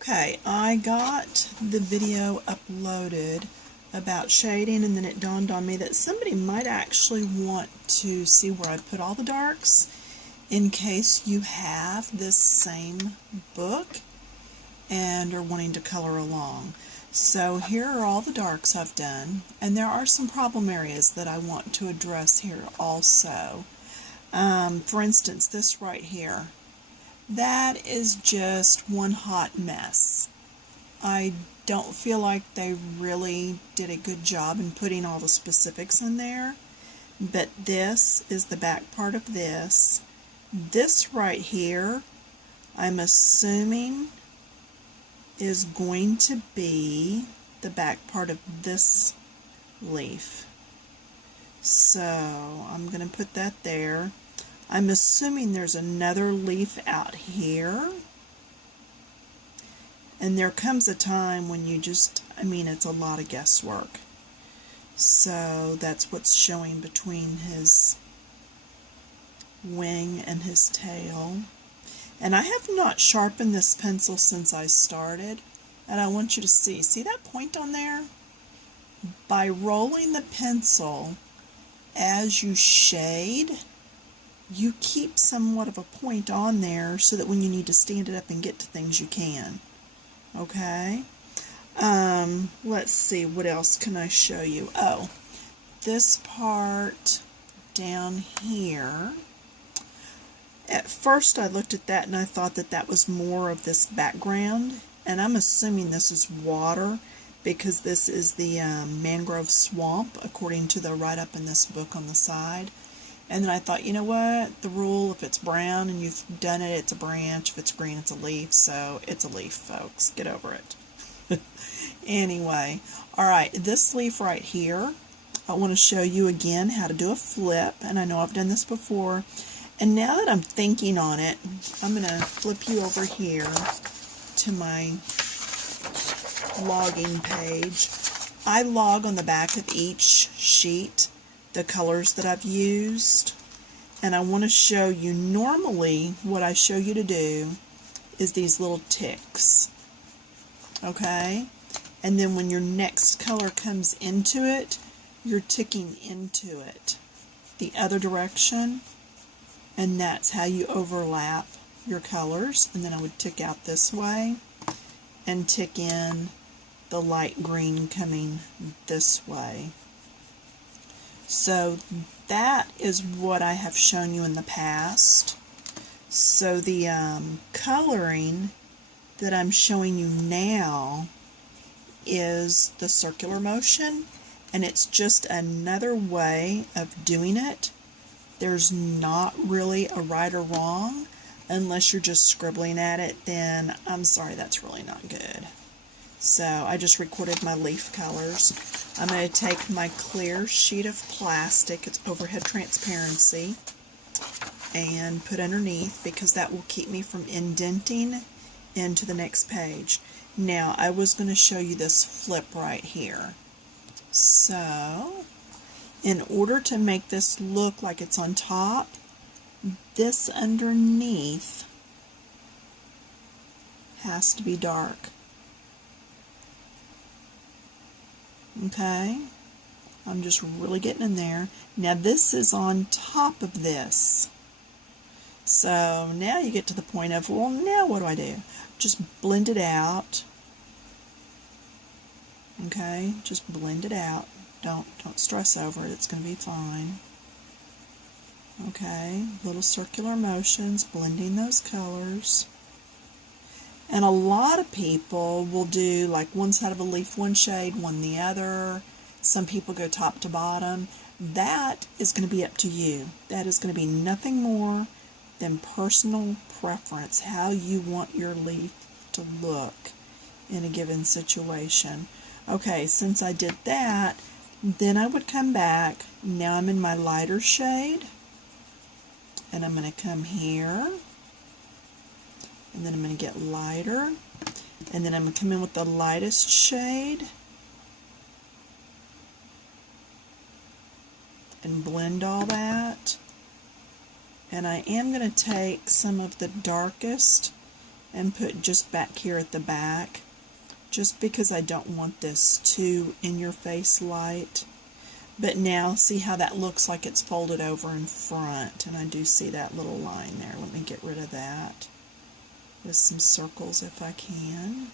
Okay, I got the video uploaded about shading, and then it dawned on me that somebody might actually want to see where I put all the darks in case you have this same book and are wanting to color along. So here are all the darks I've done, and there are some problem areas that I want to address here also. For instance, this right here. That is just one hot mess. I don't feel like they really did a good job in putting all the specifics in there, but this is the back part of this. This right here, I'm assuming, is going to be the back part of this leaf. So I'm going to put that there. I'm assuming there's another leaf out here. And there comes a time when you just, it's a lot of guesswork. So that's what's showing between his wing and his tail. And I have not sharpened this pencil since I started. And I want you to see that point on there? By rolling the pencil as you shade, you keep somewhat of a point on there so that when you need to stand it up and get to things, you can. Okay? Let's see, what else can I show you? Oh, this part down here. At first I looked at that and I thought that that was more of this background, and I'm assuming this is water because this is the mangrove swamp according to the write-up in this book on the side. And then I thought, you know what, the rule, if it's brown and you've done it, it's a branch. If it's green, it's a leaf. So it's a leaf, folks. Get over it. Anyway, alright, this leaf right here, I want to show you again how to do a flip. And I know I've done this before. And now that I'm thinking on it, I'm going to flip you over here to my logging page. I log on the back of each sheet the colors that I've used, and I want to show you, normally what I show you to do is these little ticks, okay, and then when your next color comes into it, you're ticking into it the other direction, and that's how you overlap your colors. And then I would tick out this way and tick in the light green coming this way. So that is what I have shown you in the past. So the coloring that I'm showing you now is the circular motion, and it's just another way of doing it. There's not really a right or wrong. Unless you're just scribbling at it, then I'm sorry, that's really not good. So I just recorded my leaf colors. I'm going to take my clear sheet of plastic, it's overhead transparency, and put underneath because that will keep me from indenting into the next page. Now I was going to show you this flip right here. So in order to make this look like it's on top, this underneath has to be dark. Okay, I'm just really getting in there. Now this is on top of this. So now you get to the point of, well, now what do? Just blend it out. Okay, just blend it out. Don't stress over it. It's going to be fine. Okay, little circular motions, blending those colors. And a lot of people will do like one side of a leaf one shade, one the other. Some people go top to bottom. That is going to be up to you. That is going to be nothing more than personal preference, how you want your leaf to look in a given situation. Okay, since I did that, then I would come back. Now I'm in my lighter shade. And I'm going to come here. And then I'm going to get lighter, and then I'm going to come in with the lightest shade and blend all that. And I am going to take some of the darkest and put just back here at the back, just because I don't want this too in your face light. But now see how that looks like it's folded over in front, and I do see that little line there. Let me get rid of that with some circles if I can.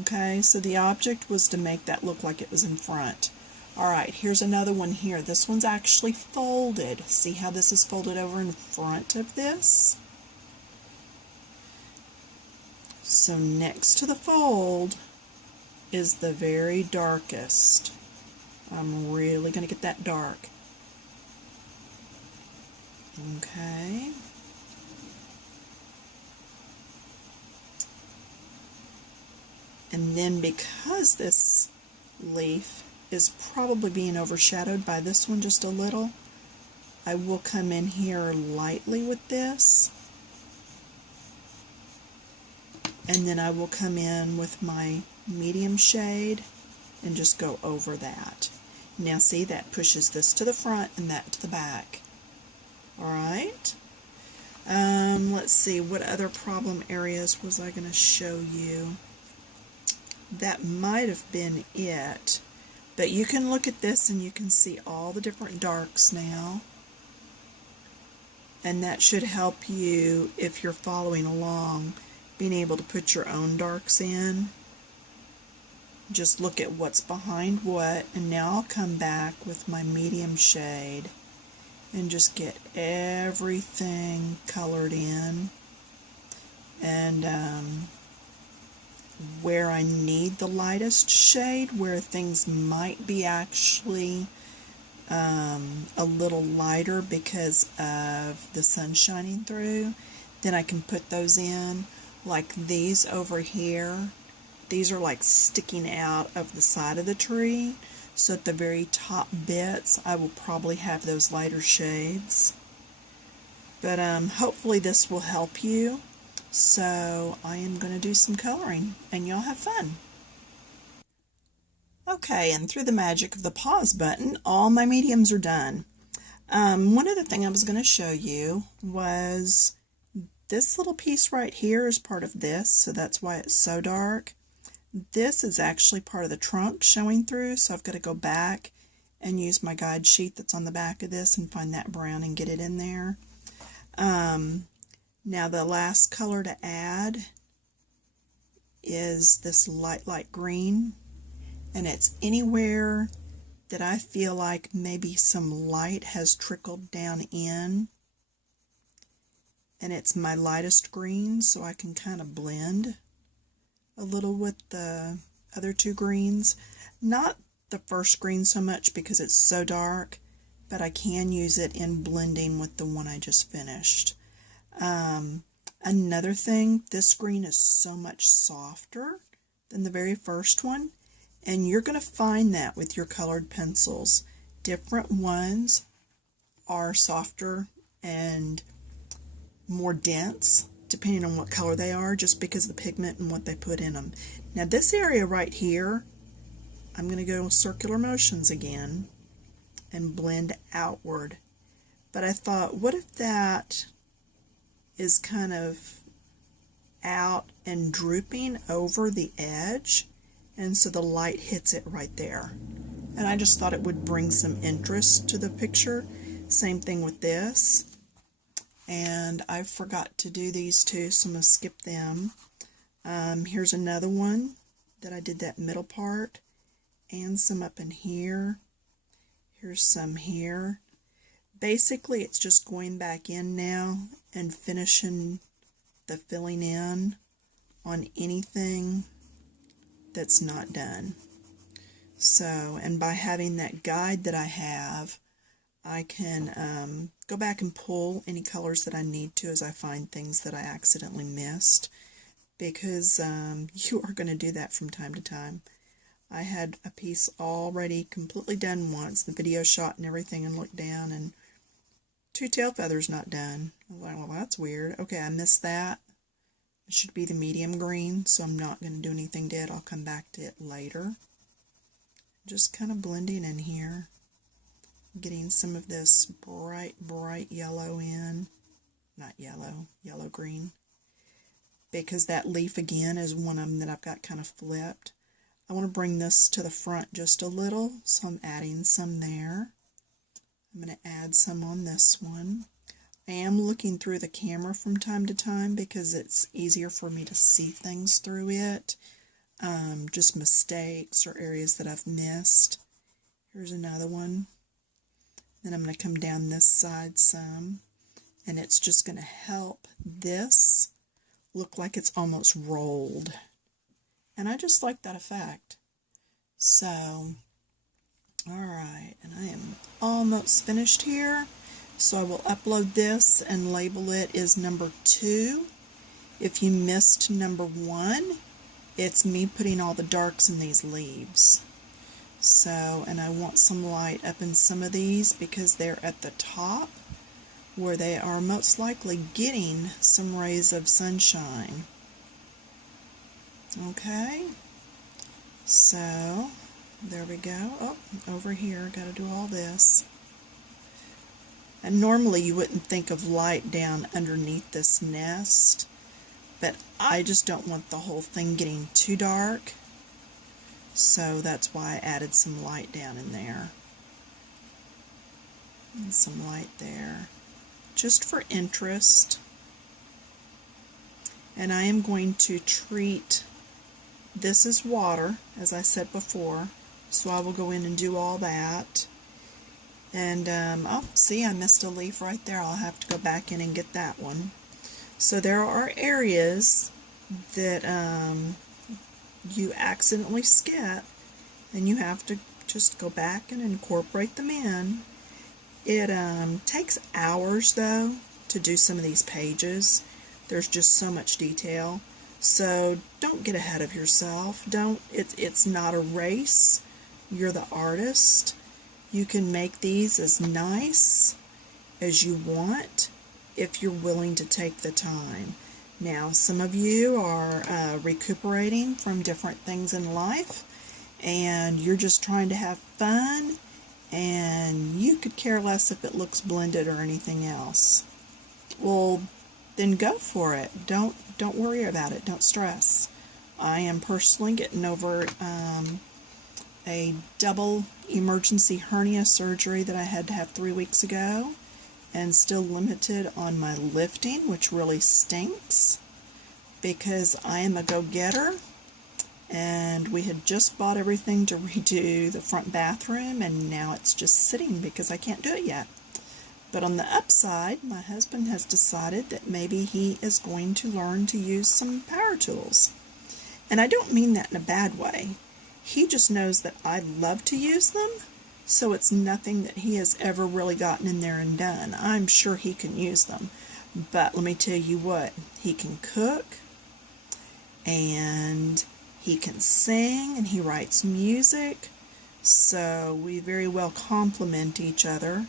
Okay, so the object was to make that look like it was in front. Alright, here's another one here. This one's actually folded. See how this is folded over in front of this? So next to the fold is the very darkest. I'm really going to get that dark. Okay. And then because this leaf is probably being overshadowed by this one just a little, I will come in here lightly with this. And then I will come in with my medium shade and just go over that. Now see, that pushes this to the front and that to the back. Alright. Let's see, what other problem areas was I going to show you? That might have been it. But you can look at this and you can see all the different darks now. And that should help you, if you're following along, being able to put your own darks in. Just look at what's behind what, and now I'll come back with my medium shade and just get everything colored in. And where I need the lightest shade, where things might be actually a little lighter because of the sun shining through, then I can put those in. Like these over here, these are like sticking out of the side of the tree, so at the very top bits I will probably have those lighter shades. But hopefully this will help you. So I am going to do some coloring, and y'all have fun. Okay, and through the magic of the pause button, all my mediums are done. One other thing I was going to show you was this little piece right here is part of this, so that's why it's so dark. This is actually part of the trunk showing through, so I've got to go back and use my guide sheet that's on the back of this and find that brown and get it in there. Now the last color to add is this light green, and it's anywhere that I feel like maybe some light has trickled down in, and it's my lightest green, so I can kind of blend a little with the other two greens. Not the first green so much because it's so dark, but I can use it in blending with the one I just finished. Another thing, this green is so much softer than the very first one, and you're going to find that with your colored pencils. Different ones are softer and more dense depending on what color they are, just because of the pigment and what they put in them. Now this area right here, I'm going to go circular motions again and blend outward. But I thought, what if that is kind of out and drooping over the edge, and so the light hits it right there. And I just thought it would bring some interest to the picture. Same thing with this. And I forgot to do these two, so I'm going to skip them. Here's another one that I did that middle part, and some up in here. Here's some here. Basically, it's just going back in now and finishing the filling in on anything that's not done. So, and by having that guide that I have, I can go back and pull any colors that I need to as I find things that I accidentally missed, because you are going to do that from time to time. I had a piece already completely done once, the video shot and everything, and looked down and 2 tail feathers not done. I was like, well, that's weird. Okay, I missed that. It should be the medium green, so I'm not going to do anything to it. I'll come back to it later. Just kind of blending in here. Getting some of this bright yellow in. Not yellow, yellow-green. because that leaf again is one of them that I've got kind of flipped. I want to bring this to the front just a little, so I'm adding some there. I'm going to add some on this one. I am looking through the camera from time to time because it's easier for me to see things through it. Just mistakes or areas that I've missed. Here's another one. Then I'm going to come down this side some, and it's just going to help this look like it's almost rolled. And I just like that effect. So, alright, and I am almost finished here. So I will upload this and label it as number 2. If you missed number 1, it's me putting all the darks in these leaves. So, and I want some light up in some of these because they're at the top where they are most likely getting some rays of sunshine. Okay, so there we go. Oh, over here, got to do all this. And normally you wouldn't think of light down underneath this nest, but I just don't want the whole thing getting too dark. So that's why I added some light down in there. And some light there. Just for interest. And I am going to treat this as water, as I said before. So I will go in and do all that. And, oh, see, I missed a leaf right there. I'll have to go back in and get that one. So there are areas that you accidentally skip, and you have to just go back and incorporate them in. It takes hours, though, to do some of these pages. There's just so much detail. So don't get ahead of yourself. It's not a race. You're the artist. You can make these as nice as you want if you're willing to take the time. Now, some of you are recuperating from different things in life, and you're just trying to have fun, and you could care less if it looks blended or anything else. Well, then go for it. Don't worry about it. Don't stress. I am personally getting over a double emergency hernia surgery that I had to have 3 weeks ago, and still limited on my lifting, which really stinks because I am a go-getter, and we had just bought everything to redo the front bathroom, and now it's just sitting because I can't do it yet. But on the upside, my husband has decided that maybe he is going to learn to use some power tools. And I don't mean that in a bad way. He just knows that I love to use them, so it's nothing that he has ever really gotten in there and done. I'm sure he can use them. But let me tell you what, he can cook, and he can sing, and he writes music. So we very well complement each other,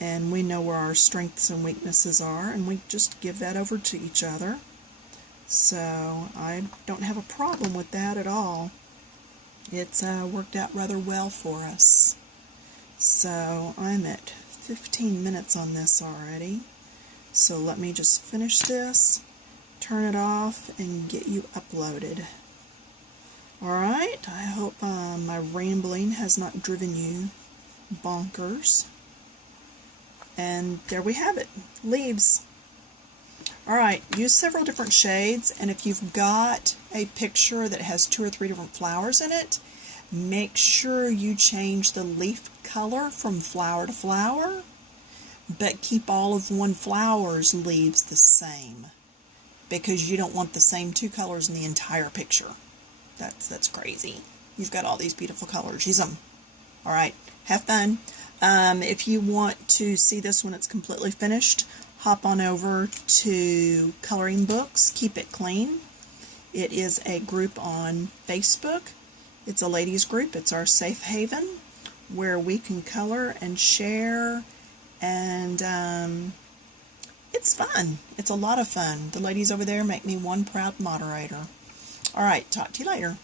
and we know where our strengths and weaknesses are, and we just give that over to each other. So I don't have a problem with that at all. It's worked out rather well for us. So I'm at 15 minutes on this already. So let me just finish this, turn it off, and get you uploaded. Alright, I hope my rambling has not driven you bonkers. And there we have it, leaves. Alright, use several different shades, and if you've got a picture that has 2 or 3 different flowers in it, make sure you change the leaf color from flower to flower, but keep all of one flower's leaves the same, because you don't want the same 2 colors in the entire picture. That's crazy. You've got all these beautiful colors. Use them. Alright, have fun. If you want to see this when it's completely finished, hop on over to Coloring Books, Keep It Clean. It is a group on Facebook. It's a ladies group. It's our safe haven where we can color and share, and it's fun. It's a lot of fun. The ladies over there make me one proud moderator. All right, talk to you later.